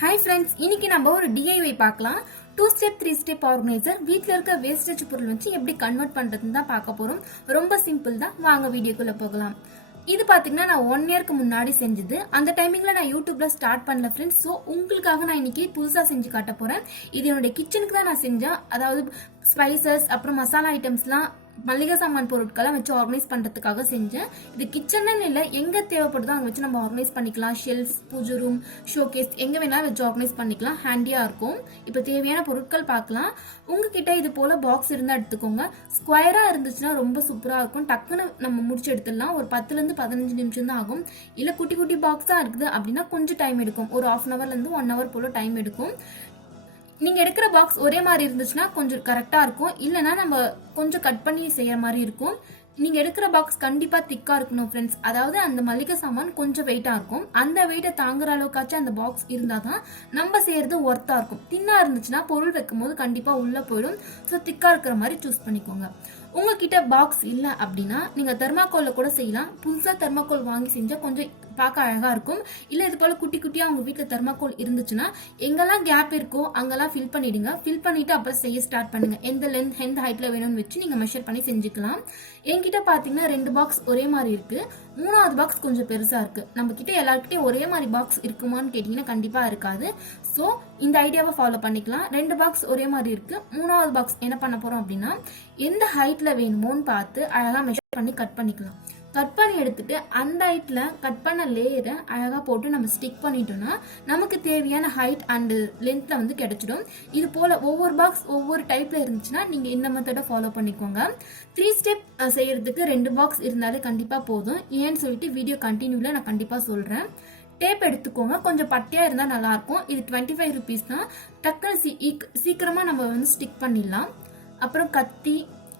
Hi friends, இன்னைக்கு நம்ம ஒரு டிஐஒய் பார்க்கலாம். 2 ஸ்டெப் 3 ஸ்டெப் ஆர்கனைசர் வீட்டில் இருக்க வேஸ்டேஜ் பொருள் வச்சு எப்படி கன்வெர்ட் பண்ணுறதுன்னு தான் பார்க்க போகிறோம். ரொம்ப சிம்பிள் தான், வாங்க வீடியோக்குள்ளே போகலாம். இது பார்த்தீங்கன்னா நான் 1 இயர்க்கு முன்னாடி செஞ்சது. அந்த டைமிங்கில் நான் யூடியூப்ல ஸ்டார்ட் பண்ணல ஃப்ரெண்ட்ஸ். ஸோ உங்களுக்காக நான் இன்னைக்கு புதுசாக செஞ்சு காட்ட போகிறேன். இது என்னுடைய கிச்சனுக்கு தான் நான் செஞ்சேன். அதாவது ஸ்பைசஸ் அப்புறம் மசாலா ஐட்டம்ஸ்லாம் மளிகை சாமான் பொருட்களை வச்சு ஆர்கனைஸ் பண்றதுக்காக செஞ்சேன். இது கிச்சன் இல்லை, எங்க தேவைப்படுதோ அங்கே வச்சு நம்ம ஆர்கனைஸ் பண்ணிக்கலாம். ஷெல்ஃப், பூஜை ரூம், ஷோகேஸ் எங்க வேணாலும் வச்சு ஆர்கனைஸ் பண்ணிக்கலாம். ஹேண்டியா இருக்கும். இப்போ தேவையான பொருட்கள் பார்க்கலாம். உங்ககிட்ட இது போல பாக்ஸ் இருந்தா எடுத்துக்கோங்க. ஸ்கொயரா இருந்துச்சுன்னா ரொம்ப சூப்பரா இருக்கும். டக்குன்னு நம்ம முடிச்சு எடுத்துடலாம். ஒரு 10 to 15 நிமிஷம் தான் ஆகும். இல்ல குட்டி குட்டி பாக்ஸா இருக்குது அப்படின்னா கொஞ்சம் டைம் எடுக்கும். ஒரு 1/2 hour to 1 hour போல டைம் எடுக்கும். நீங்க எடுக்கிற பாக்ஸ் ஒரே மாதிரி இருந்துச்சுன்னா கொஞ்சம் கரெக்டா இருக்கும். இல்லைன்னா நம்ம கொஞ்சம் கட் பண்ணி செய்யற மாதிரி இருக்கும். நீங்க எடுக்கிற பாக்ஸ் கண்டிப்பா திக்கா இருக்கணும் ஃப்ரெண்ட்ஸ். அதாவது அந்த மளிகை சாமான் கொஞ்சம் வெயிட்டா இருக்கும். அந்த வெயிட்டை தாங்குற அளவுக்காச்சும் அந்த பாக்ஸ் இருந்தாதான் நம்ம செய்யறது ஒர்த்தா இருக்கும். தின்னா இருந்துச்சுன்னா பொருள் வைக்கும் போது கண்டிப்பா உள்ள போயிடும். ஸோ திக்கா இருக்கிற மாதிரி சூஸ் பண்ணிக்கோங்க. உங்ககிட்ட பாக்ஸ் இல்லை அப்படின்னா நீங்க தெர்மாக்கோல்ல கூட செய்யலாம். புதுசா தெர்மாக்கோல் வாங்கி செஞ்சா கொஞ்சம் பார்க்க அழகா இருக்கும். இல்ல இது போல குட்டி குட்டியா உங்க வீட்டுல தெர்மாக்கோல் இருந்துச்சுன்னா எங்கெல்லாம் கேப் இருக்கோ அங்கெல்லாம் ஃபில் பண்ணிடுங்க. ஃபில் பண்ணிட்டு அப்புறம் செய்ய ஸ்டார்ட் பண்ணுங்க. எந்த லென்த் எந்த ஹைட்ல வேணும்னு வச்சு நீங்க மெஷர் பண்ணி செஞ்சுக்கலாம். என்கிட்ட பாத்தீங்கன்னா 2 பாக்ஸ் ஒரே மாதிரி இருக்கு. 3வது பாக்ஸ் கொஞ்சம் பெருசா இருக்கு. நம்ம கிட்ட எல்லாருக்கிட்டையும் ஒரே மாதிரி பாக்ஸ் இருக்குமான்னு கேட்டீங்கன்னா கண்டிப்பா இருக்காது. சோ இந்த ஐடியாவை ஃபாலோ பண்ணிக்கலாம். 2 பாக்ஸ் ஒரே மாதிரி இருக்கு. 3வது பாக்ஸ் என்ன பண்ண போறோம் அப்படின்னா எந்த ஹைட்ல வேணுமோன்னு பார்த்து அழகா மெஷர் பண்ணி கட் பண்ணிக்கலாம். கட் பண்ணி எடுத்துட்டு அந்த ஹைட்ல கட் பண்ண லேயரை அழகா போட்டு நம்ம ஸ்டிக் பண்ணிட்டோம்னா நமக்கு தேவையான ஹைட் அண்ட் லென்த்ல வந்து கிடைச்சிடும். இது போல ஒவ்வொரு பாக்ஸ் ஒவ்வொரு டைப்ல இருந்துச்சுன்னா நீங்க இந்த மெத்தடை ஃபாலோ பண்ணிக்கோங்க. 3 ஸ்டெப் செய்யறதுக்கு 2 பாக்ஸ் இருந்தாலே கண்டிப்பா போதும். ஏன்னு சொல்லிட்டு வீடியோ கண்டினியூல நான் கண்டிப்பா சொல்றேன். டேப் எடுத்துக்கோங்க. கொஞ்சம் பட்டையா இருந்தா நல்லா இருக்கும். இது 25 rupees தான். டக்குனு சீக்கிரமா நம்ம வந்து ஸ்டிக் பண்ணிடலாம். அப்புறம் கத்தி,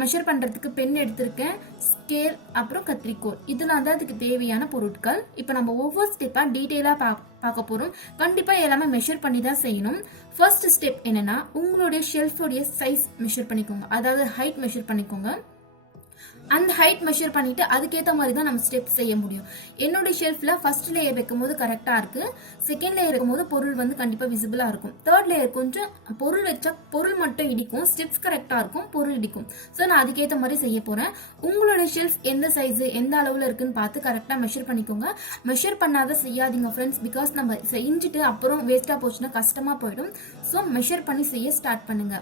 மெஷர் பண்றதுக்கு பென் எடுத்திருக்கேன், ஸ்கேல், அப்புறம் கத்திரிக்கோல். இதெல்லாம் தான் அதுக்கு தேவையான பொருட்கள். இப்போ நம்ம ஒவ்வொரு ஸ்டெப்பா டீடைலா பார்க்க போறோம். கண்டிப்பா எல்லாமே மெஷர் பண்ணி தான் செய்யணும். ஃபர்ஸ்ட் ஸ்டெப் என்னன்னா உங்களுடைய ஷெல்ஃபோடைய சைஸ் மெஷர் பண்ணிக்கோங்க. அதாவது ஹைட் மெஷர் பண்ணிக்கோங்க. அந்த ஹைட் மெஷர் பண்ணிட்டு அதுக்கேற்ற மாதிரி தான் நம்ம ஸ்டெப் செய்ய முடியும். என்னோட ஷெல்ஃப்ல ஃபர்ஸ்ட் லேயர் வைக்கும் போது கரெக்டா இருக்கு. செகண்ட் லேயர் வைக்கும் போது பொருள் வந்து கண்டிப்பா விசிபிளா இருக்கும். தேர்ட் லேயர் கொஞ்சம் பொருள் வச்சா பொருள் மட்டும் இடிக்கும். ஸ்டெப்ஸ் கரெக்டா இருக்கும், பொருள் இடிக்கும். ஸோ நான் அதுக்கேற்ற மாதிரி செய்ய போறேன். உங்களோட ஷெல்ஃப் எந்த சைஸ் எந்த அளவுல இருக்குன்னு பார்த்து கரெக்டா மெஷர் பண்ணிக்கோங்க. மெஷர் பண்ணாத செய்யாதீங்க ஃப்ரெண்ட்ஸ். பிகாஸ் நம்ம செஞ்சுட்டு அப்புறம் வேஸ்டா போச்சுன்னா கஷ்டமா போயிடும். ஸோ மெஷர் பண்ணி செய்ய ஸ்டார்ட் பண்ணுங்க.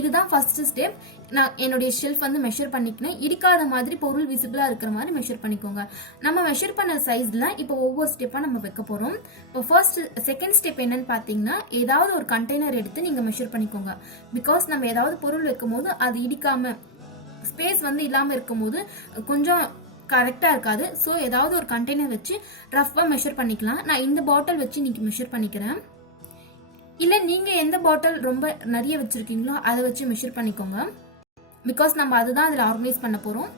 இதுதான் ஃபர்ஸ்ட் ஸ்டெப். நான் என்னுடைய ஷெல்ஃப் வந்து மெஷர் பண்ணிக்கினேன். இடிக்காத மாதிரி பொருள் விசிபிளா இருக்கிற மாதிரி மெஷர் பண்ணிக்கோங்க. நம்ம மெஷர் பண்ண சைஸ்ல இப்போ ஒவ்வொரு ஸ்டெப்பா நம்ம வைக்க போறோம். இப்போ செகண்ட் ஸ்டெப் என்னன்னு பாத்தீங்கன்னா ஏதாவது ஒரு கண்டெய்னர் எடுத்து நீங்க மெஷர் பண்ணிக்கோங்க. பிகாஸ் நம்ம ஏதாவது பொருள் வைக்கும் போது அது இடிக்காம ஸ்பேஸ் வந்து இல்லாம இருக்கும் போது கொஞ்சம் கரெக்டா இருக்காது. ஸோ ஏதாவது ஒரு கண்டெய்னர் வச்சு ரஃபா மெஷர் பண்ணிக்கலாம். நான் இந்த பாட்டில் வச்சு இன்னைக்கு மெஷர் பண்ணிக்கிறேன். இல்ல நீங்க எந்த பாட்டில் ரொம்ப நிறைய வச்சிருக்கீங்களோ அதை வச்சு மெஷர் பண்ணிக்கோங்க. பிகாஸ் நம்ம அதுதான் அதுல ஆர்கனைஸ் பண்ண போறோம்.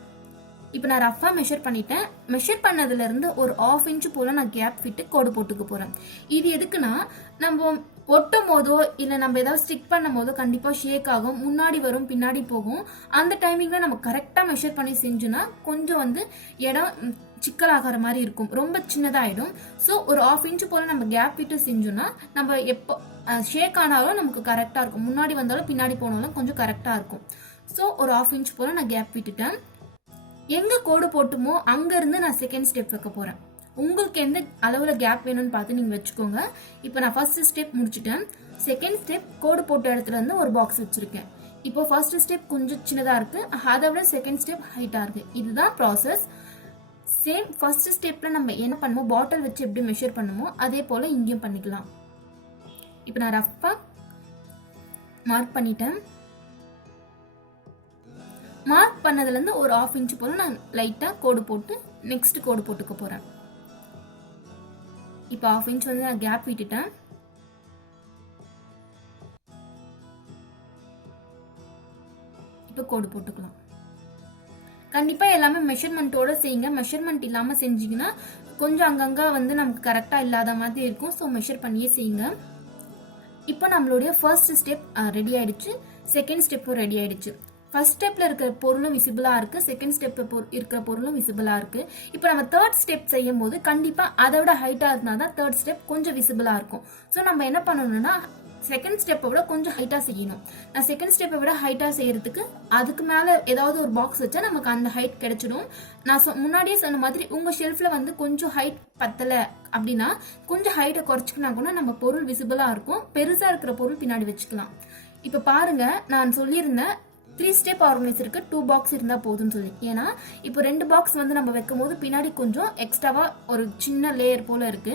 இப்போ நான் ரஃபா மெஷர் பண்ணிட்டேன். மெஷர் பண்ணதுல இருந்து ஒரு 1/2 inch போல நான் கேப் விட்டு கோடு போட்டுக்க போறேன். இது எதுக்குன்னா நம்ம ஒட்டும் போதோ இல்ல நம்ம ஏதாவது ஸ்டிக் பண்ணும் போதோ கண்டிப்பா ஷேக் ஆகும், முன்னாடி வரும் பின்னாடி போகும். அந்த டைமிங்ல நம்ம கரெக்டா மெஷர் பண்ணி செஞ்சோம்னா கொஞ்சம் வந்து இடம் சிக்கலாகிற மாதிரி இருக்கும், ரொம்ப சின்னதாயிடும். ஸோ ஒரு 1/2 inch போல நம்ம கேப் விட்டு செஞ்சோம்னா நம்ம எப்போ ஷேக் ஆனாலும் நமக்கு கரெக்டா இருக்கும். முன்னாடி வந்தாலும் பின்னாடி போனாலும் கொஞ்சம் கரெக்டா இருக்கும். ஸோ ஒரு 1/2 inch போல நான் கேப் விட்டுட்டேன். எங்க கோடு போட்டுமோ அங்க இருந்து நான் செகண்ட் ஸ்டெப் வைக்க போறேன். உங்களுக்கு எந்த அளவுல கேப் வேணும்னு பார்த்து நீங்க வச்சுக்கோங்க. இப்போ நான் ஃபர்ஸ்ட் ஸ்டெப் முடிச்சிட்டேன். செகண்ட் ஸ்டெப் கோடு போட்ட இடத்துல இருந்து ஒரு பாக்ஸ் வச்சிருக்கேன். இப்போ ஃபர்ஸ்ட் ஸ்டெப் கொஞ்சம் சின்னதா இருக்கு, அதை விட செகண்ட் ஸ்டெப் ஹைட்டா இருக்கு. இதுதான் ப்ராசஸ். சேம் ஃபர்ஸ்ட் ஸ்டெப்ல நம்ம என்ன பண்ணுமோ பாட்டில் வச்சு எப்படி மெஷர் பண்ணுமோ அதே போல இங்கேயும் பண்ணிக்கலாம். இப்போ நான் ரஃபா மார்க் பண்ணிட்டேன். மார்க் பண்ணதுல இருந்து ஒரு 1/2 inch போல நான் லைட்டா கோடு போட்டு நெக்ஸ்ட் கோடு போட்டுக்க போறேன். இப்போ 1/2 inch வந்து நான் கேப் விட்டுட்டேன். இப்போ கோடு போட்டுக்கலாம். கண்டிப்பா எல்லாமே மெஷர்மெண்ட்டோட செய்யுங்க. மெஷர்மெண்ட் இல்லாம செஞ்சீங்கன்னா கொஞ்சம் அங்கங்க வந்து நமக்கு கரெக்டா இல்லாத மாதிரி இருக்கும். ஸோ மெஷர் பண்ணியே செய்யுங்க. இப்போ நம்மளுடைய ஃபர்ஸ்ட் ஸ்டெப் ரெடி ஆயிடுச்சு. செகண்ட் ஸ்டெப்பும் ரெடி ஆயிடுச்சு. ஃபர்ஸ்ட் ஸ்டெப்ல இருக்கிற பொருளும் விசிபிளா இருக்கு, செகண்ட் ஸ்டெப் இருக்கிற பொருளும் விசிபிளா இருக்கு. இப்போ நம்ம தேர்ட் ஸ்டெப் செய்யும் போது கண்டிப்பா அதை விட ஹைட்டா இருந்தா தான் தேர்ட் ஸ்டெப் கொஞ்சம் விசிபிளா இருக்கும். ஸோ நம்ம என்ன பண்ணணும்னா செகண்ட் ஸ்டெப்பை விட கொஞ்சம் ஹைட்டா செய்யணும். நான் செகண்ட் ஸ்டெப்பை விட ஹைட்டா செய்யறதுக்கு அதுக்கு மேல ஏதாவது ஒரு பாக்ஸ் வச்சா நமக்கு அந்த ஹைட் கிடைச்சிடும். நான் முன்னாடியே சொன்ன மாதிரி உங்க ஷெல்ஃப்ல வந்து கொஞ்சம் ஹைட் பத்தல அப்படின்னா கொஞ்சம் ஹைட்டை குறைச்சிக்கினா கூட நம்ம பொருள் விசிபிளா இருக்கும். பெருசா இருக்கிற பொருள் பின்னாடி வச்சுக்கலாம். இப்ப பாருங்க, நான் சொல்லியிருந்தேன் 3 ஸ்டெப் ஆர்கனைசருக்கு 2 பாக்ஸ் இருந்தா போதும்னு சொல்லி. ஏன்னா இப்போ 2 பாக்ஸ் வந்து நம்ம வைக்கும் போது பின்னாடி கொஞ்சம் எக்ஸ்ட்ராவா ஒரு சின்ன லேயர் போல இருக்கு.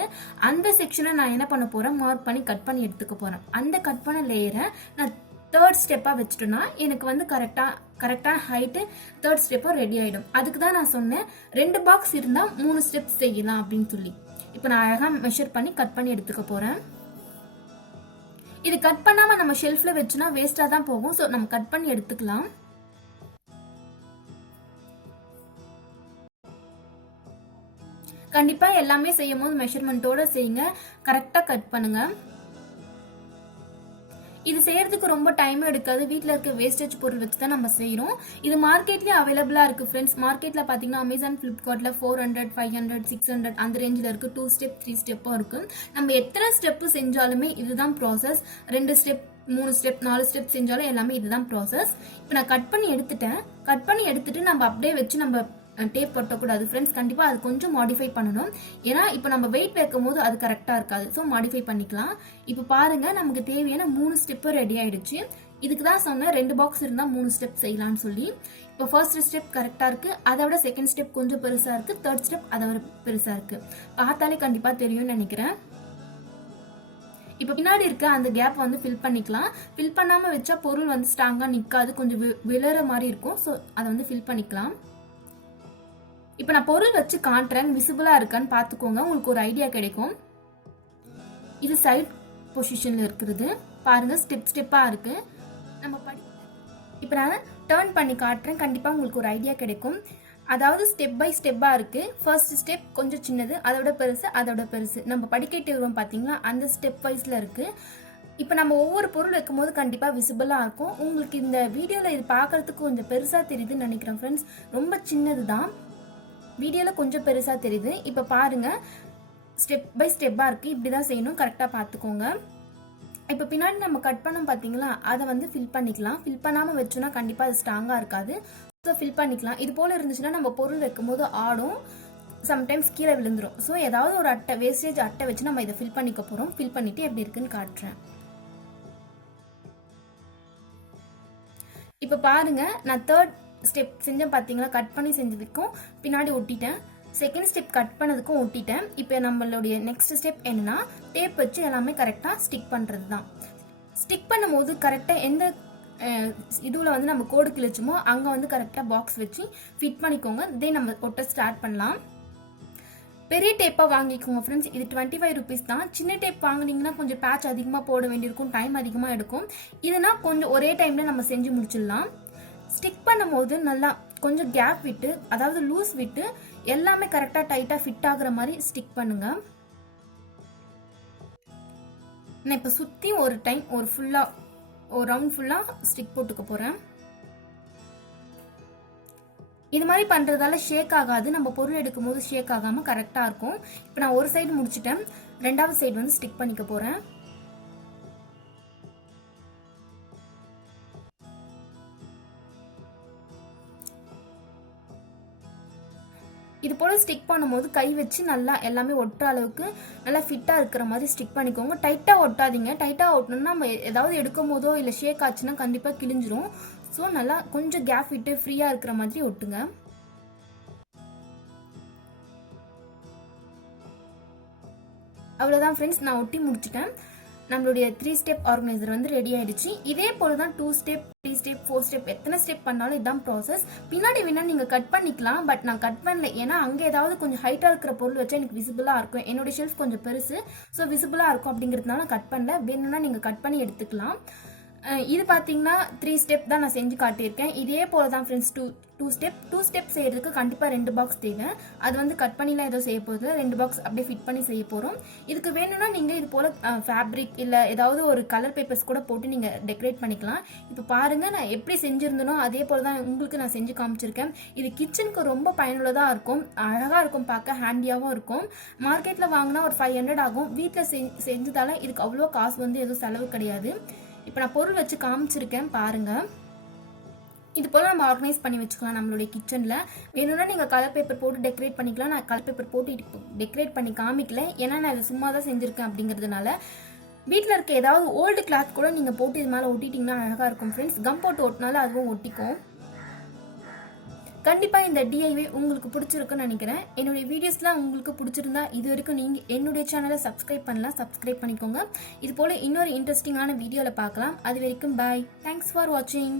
அந்த செக்ஷனை நான் என்ன பண்ண போறேன், மார்க் பண்ணி கட் பண்ணி எடுத்துக்க போறேன். அந்த கட் பண்ண லேயரை நான் தேர்ட் ஸ்டெப்பா வச்சுட்டோம்னா எனக்கு வந்து கரெக்டான ஹைட்டு தேர்ட் ஸ்டெப்பா ரெடி ஆயிடும். அதுக்கு தான் நான் சொன்னேன் 2 பாக்ஸ் இருந்தா 3 ஸ்டெப் செய்யலாம் அப்படின்னு சொல்லி. இப்போ நான் அழகா மெஷர் பண்ணி கட் பண்ணி எடுத்துக்க போறேன். இது கட் பண்ணாம நம்ம ஷெல்ஃப்ல வச்சுனா வேஸ்டா தான் போகும். சோ நம்ம கட் பண்ணி எடுத்துக்கலாம். கண்டிப்பா எல்லாமே செய்யும் போது மெஷர்மெண்டோட செய்யுங்க, கரெக்டா கட் பண்ணுங்க. இது செய்யறதுக்கு ரொம்ப டைம் எடுக்காது. வீட்டில் இருக்க வேஸ்டேஜ் பொருள் வச்சு தான் நம்ம செய்யறோம். இது மார்க்கெட்லயே அவைலபிளா இருக்கு ஃப்ரெண்ட்ஸ். மார்க்கெட்ல பாத்தீங்கன்னா அமேசான், பிளிப்கார்ட்ல 400, 500, 600 அந்த ரேஞ்சில் இருக்கு. 2 ஸ்டெப் 3 ஸ்டெப்பும் இருக்கு. நம்ம எத்தனை ஸ்டெப் செஞ்சாலுமே இதுதான் ப்ராசஸ். 2 ஸ்டெப் 3 ஸ்டெப் 4 ஸ்டெப் செஞ்சாலும் எல்லாமே இதுதான் ப்ராசஸ். இப்போ நான் கட் பண்ணி எடுத்துட்டேன். கட் பண்ணி எடுத்துட்டு நம்ம அப்படியே வச்சு நம்ம டேப் ஒட்டக்கூடாது ஃப்ரெண்ட்ஸ். கண்டிப்பா அது கொஞ்சம் மாடிஃபை பண்ணணும். ஏன்னா இப்போ நம்ம வெயிட் வைக்கும் போது அது கரெக்டா இருக்காது. ஸோ மாடிஃபை பண்ணிக்கலாம். இப்போ பாருங்க, நமக்கு தேவையான 3 ஸ்டெப் ரெடி ஆயிடுச்சு. இதுக்கு தான் சொன்னேன் 2 பாக்ஸ் இருந்தா 3 ஸ்டெப் செய்யலாம்னு சொல்லி. இப்போ ஃபர்ஸ்ட் ஸ்டெப் கரெக்டா இருக்கு. அதை விட செகண்ட் ஸ்டெப் கொஞ்சம் பெருசா இருக்கு. தேர்ட் ஸ்டெப் அதை விட பெருசா இருக்கு. பார்த்தாலே கண்டிப்பா தெரியும்னு நினைக்கிறேன். இப்போ பின்னாடி இருக்க அந்த கேப் வந்து ஃபில் பண்ணிக்கலாம். ஃபில் பண்ணாம வச்சா பொருள் வந்து ஸ்ட்ராங்கா நிக்காது, கொஞ்சம் விழற மாதிரி இருக்கும். ஸோ அதை வந்து ஃபில் பண்ணிக்கலாம். இப்போ நான் பொருள் வச்சு காட்டுறேன், விசிபிளா இருக்கான்னு பாத்துக்கோங்க, உங்களுக்கு ஒரு ஐடியா கிடைக்கும். இது சைட் பொசிஷன்ல இருக்கிறது பாருங்க, ஸ்டெப்பா இருக்கு. நம்ம இப்போ நான் டர்ன் பண்ணி காட்டுறேன், கண்டிப்பா உங்களுக்கு ஒரு ஐடியா கிடைக்கும். அதாவது ஸ்டெப் பை ஸ்டெப்பா இருக்கு. ஃபர்ஸ்ட் ஸ்டெப் கொஞ்சம் சின்னது, அதோட பெருசு, அதோட பெருசு. நம்ம படிக்கட்டு வரும் பாத்தீங்களா, அந்த ஸ்டெப் வைஸ்ல இருக்கு. இப்போ நம்ம ஒவ்வொரு பொருள் வைக்கும் போது கண்டிப்பா விசிபிளா இருக்கும். உங்களுக்கு இந்த வீடியோல இது பாக்குறதுக்கு கொஞ்சம் பெருசா தெரியுதுன்னு நினைக்கிறேன் ஃப்ரெண்ட்ஸ். ரொம்ப சின்னதுதான், வீடியோல கொஞ்சம் பெருசா தெரியுது. இப்ப பாருங்க, ஸ்டெப் பை ஸ்டெப்பா இருக்கு. இப்படிதான் செய்யணும், கரெக்டா பாத்துக்கோங்க. இப்ப பின்னாடி நம்ம கட் பண்ணோம் பாத்தீங்களா, அதை வந்து ஃபில் பண்ணிக்கலாம். ஃபில் பண்ணாம வச்சோம்னா கண்டிப்பா அது ஸ்ட்ராங்கா இருக்காது. ஸோ ஃபில் பண்ணிக்கலாம். இது போல இருந்துச்சுன்னா நம்ம பொருள் வைக்கும் போது ஆடும், சம்டைம்ஸ் கீழே விழுந்துரும். ஸோ ஏதாவது ஒரு அட்டை, வேஸ்டேஜ் அட்டை வச்சு நம்ம இதை ஃபில் பண்ணிக்க போறோம். ஃபில் பண்ணிட்டு எப்படி இருக்குன்னு காட்டுறேன். இப்ப பாருங்க, நான் தேர்ட் ஸ்டெப் செஞ்சேன் பாத்தீங்களா, கட் பண்ணி செஞ்சதுக்கும் பின்னாடி ஒட்டிட்டேன். செகண்ட் ஸ்டெப் கட் பண்ணதுக்கும் ஒட்டிட்டேன். இப்போ நம்மளுடைய நெக்ஸ்ட் ஸ்டெப் என்னன்னா, டேப் வச்சு எல்லாமே கரெக்டா ஸ்டிக் பண்றது தான். ஸ்டிக் பண்ணும்போது கரெக்டா எந்த இதுல வந்து நம்ம கோடு கிழிச்சுமோ அங்க வந்து கரெக்டா பாக்ஸ் வச்சு ஃபிட் பண்ணிக்கோங்க. தென் நம்ம ஒட்ட ஸ்டார்ட் பண்ணலாம். பெரிய டேப்பா வாங்கிக்கோங்க ஃப்ரெண்ட்ஸ். இது 25 ருபீஸ் தான். சின்ன டேப் வாங்கினீங்கன்னா கொஞ்சம் பேட்ச் அதிகமா போட வேண்டியிருக்கும், டைம் அதிகமா எடுக்கும். இதுனா கொஞ்சம் ஒரே டைம்ல நம்ம செஞ்சு முடிச்சிடலாம். ஸ்டிக் பண்ணும்போது நல்லா கொஞ்சம் கேப் விட்டு, அதாவது லூஸ் விட்டு எல்லாமே கரெக்டா டைட்டா ஃபிட் ஆகுற மாதிரி ஸ்டிக் பண்ணுங்க. நான் இப்ப சுத்தி ஒரு டைம் ஒரு ரவுண்ட் ஃபுல்லா ஸ்டிக் போட்டுக்க போறேன். இது மாதிரி பண்றதால ஷேக் ஆகாது, நம்ம பொருள் எடுக்கும் போது ஷேக் ஆகாம கரெக்டா இருக்கும். இப்ப நான் ஒரு சைடு முடிச்சிட்டேன், ரெண்டாவது சைடு வந்து ஸ்டிக் பண்ணிக்க போறேன். இது போல ஸ்டிக் பண்ணும்போது கை வச்சு நல்லா எல்லாமே ஒட்டுற அளவுக்கு நல்லா ஃபிட்டா இருக்கிற மாதிரி ஸ்டிக் பண்ணிக்கோங்க. டைட்டா ஒட்டாதீங்க. டைட்டா ஒட்டணும்னா நம்ம ஏதாவது எடுக்கும் போதோ இல்ல ஷேக் ஆச்சுன்னா கண்டிப்பா கிழிஞ்சிரும். ஸோ நல்லா கொஞ்சம் கேப் விட்டு ஃப்ரீயா இருக்கிற மாதிரி ஒட்டுங்க. அவ்வளவுதான் ஃப்ரெண்ட்ஸ், நான் ஒட்டி முடிச்சிட்டேன். நம்மளுடைய 3 ஸ்டெப் ஆர்கனைசர் வந்து ரெடி ஆயிடுச்சு. இதே போலதான் 2 ஸ்டெப் 3 ஸ்டெப் 4 ஸ்டெப் எத்தனை ஸ்டெப் பண்ணாலும் இதான் ப்ராசஸ். பின்னாடி வேணா நீங்க கட் பண்ணிக்கலாம், பட் நான் கட் பண்ணல. ஏன்னா அங்க ஏதாவது கொஞ்சம் ஹைட்டா இருக்கிற பொருள் வச்சா எனக்கு விசிபிளா இருக்கும். என்னோட ஷெல்ஃப் கொஞ்சம் பெருசு, ஸோ விசிபிளா இருக்கும் அப்படிங்கிறதுனால கட் பண்ணல. வேணும்னா நீங்க கட் பண்ணி எடுத்துக்கலாம். இது பாத்தீங்கன்னா 3 ஸ்டெப் தான் நான் செஞ்சு காட்டியிருக்கேன். இதே போலதான் ஃப்ரெண்ட்ஸ் டூ ஸ்டெப் செய்யறதுக்கு கண்டிப்பாக 2 பாக்ஸ் தேவை. அது வந்து கட் பண்ணிலாம் ஏதோ செய்ய போகுது, 2 பாக்ஸ் அப்படியே ஃபிட் பண்ணி செய்ய போகிறோம். இதுக்கு வேணும்னா நீங்கள் இது போல் ஃபேப்ரிக் இல்லை ஏதாவது ஒரு கலர் பேப்பர்ஸ் கூட போட்டு நீங்கள் டெக்கரேட் பண்ணிக்கலாம். இப்போ பாருங்கள், நான் எப்படி செஞ்சுருந்தனோ அதே போல் தான் உங்களுக்கு நான் செஞ்சு காமிச்சிருக்கேன். இது கிச்சனுக்கு ரொம்ப பயனுள்ளதாக இருக்கும், அழகாக இருக்கும், பார்க்க ஹேண்டியாகவும் இருக்கும். மார்க்கெட்டில் வாங்கினா ஒரு 500 ஆகும். வீட்டில் செஞ்சதால இதுக்கு அவ்வளோ காசு வந்து எதுவும் செலவு கிடையாது. இப்போ நான் பொருள் வச்சு காமிச்சிருக்கேன் பாருங்கள். இது போல் நம்ம ஆர்கனைஸ் பண்ணி வச்சுக்கலாம் நம்மளுடைய கிச்சனில். வேணும்னா நீங்கள் கலர் பேப்பர் போட்டு டெக்கரேட் பண்ணிக்கலாம். நான் கலர் பேப்பர் போட்டு டெக்கரேட் பண்ணி காமிக்கல, ஏன்னா நான் இது சும்மா தான் செஞ்சுருக்கேன் அப்படிங்கிறதுனால. வீட்டில் இருக்க ஏதாவது ஓல்டு கிளாத் கூட நீங்கள் போட்டு இது மேலே ஒட்டிட்டிங்கன்னா அழகாக இருக்கும் ஃப்ரெண்ட்ஸ். கம் போட்டு ஒட்டினாலும் அதுவும் ஒட்டிக்கும். கண்டிப்பாக இந்த டிஐவே உங்களுக்கு பிடிச்சிருக்குன்னு நினைக்கிறேன். என்னுடைய வீடியோஸ்லாம் உங்களுக்கு பிடிச்சிருந்தா இது வரைக்கும் நீங்கள் என்னுடைய சேனலை சப்ஸ்கிரைப் பண்ணலாம், சப்ஸ்கிரைப் பண்ணிக்கோங்க. இது போல் இன்னொரு இன்ட்ரெஸ்டிங்கான வீடியோவில் பார்க்கலாம். அது வரைக்கும் பாய். தேங்க்ஸ் ஃபார் வாட்சிங்.